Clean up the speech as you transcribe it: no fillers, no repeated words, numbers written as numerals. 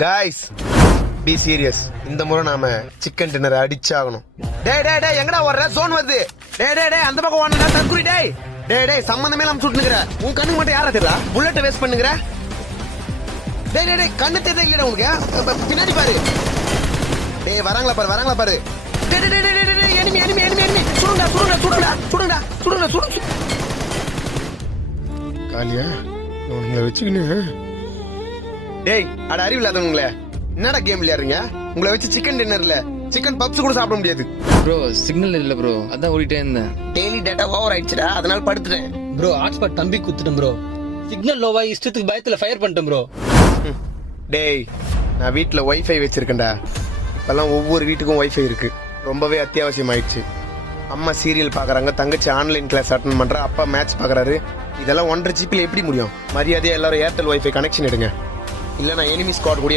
Guys, be serious. இந்த முறை நாம சிக்கன் டின்னர் அடிச்சாகணும். டேய் எங்கடா வர்ற? ஜோன் வருது. டேய் அந்த பக்கம் ஓடுடா தற்குறி டேய். டேய் சம்பந்தமே இல்லாம சுட்டுங்கற. உன் கண்ணு மட்டும் யாரா தெரியல? புல்லட் வேஸ்ட் பண்ணுங்கற. டேய் கண்ணு தெரியல இல்லடா உங்களுக்கு. பின்னாடி பாரு. டேய் வராங்களா பாரு. டேய் எனிமி. சுடுடா. காலியா? உங்களை வச்சுக்கினு. டேய் அட அறிவில்லாதவங்களே, என்னடா கேம் விளையாடுறீங்க? உங்களை வச்சு சிக்கன் டின்னர்ல சிக்கன் பப்ஸ் கூட சாப்பிட முடியாது. ப்ரோ சிக்னல் இல்ல ப்ரோ, அதான் ஓடிட்டே இருந்தேன். டெய்லி டேட்டா ஓவர் ஆயிடுச்சுடா, அதனால படுத்துட்டேன். ப்ரோ ஹாட்ஸ்பாட் தம்பி குத்துட்டேன் ப்ரோ. சிக்னல் லோவா இஷ்டத்துக்கு பயத்துல ஃபயர் பண்ணிட்டேன் ப்ரோ. டேய் நான் வீட்டுல வைஃபை வச்சிருக்கேன்டா. இப்பெல்லாம் ஒவ்வொரு வீட்டுக்கும் வைஃபை இருக்கு, ரொம்பவே அத்தியாவசியம் ஆயிடுச்சு. அம்மா சீரியல் பாக்குறாங்க, தங்கச்சி ஆன்லைன் கிளாஸ் அட்டன் பண்ற, அப்பா மேட்ச் பாக்குறாரு. இதெல்லாம் 1.5 GB எப்படி முடியும்? மரியாதையா எல்லாரும் ஏர்டெல் வைஃபை கனெக்ஷன் எடுங்க, இல்ல நான் எனிமி ஸ்குவாட் கூட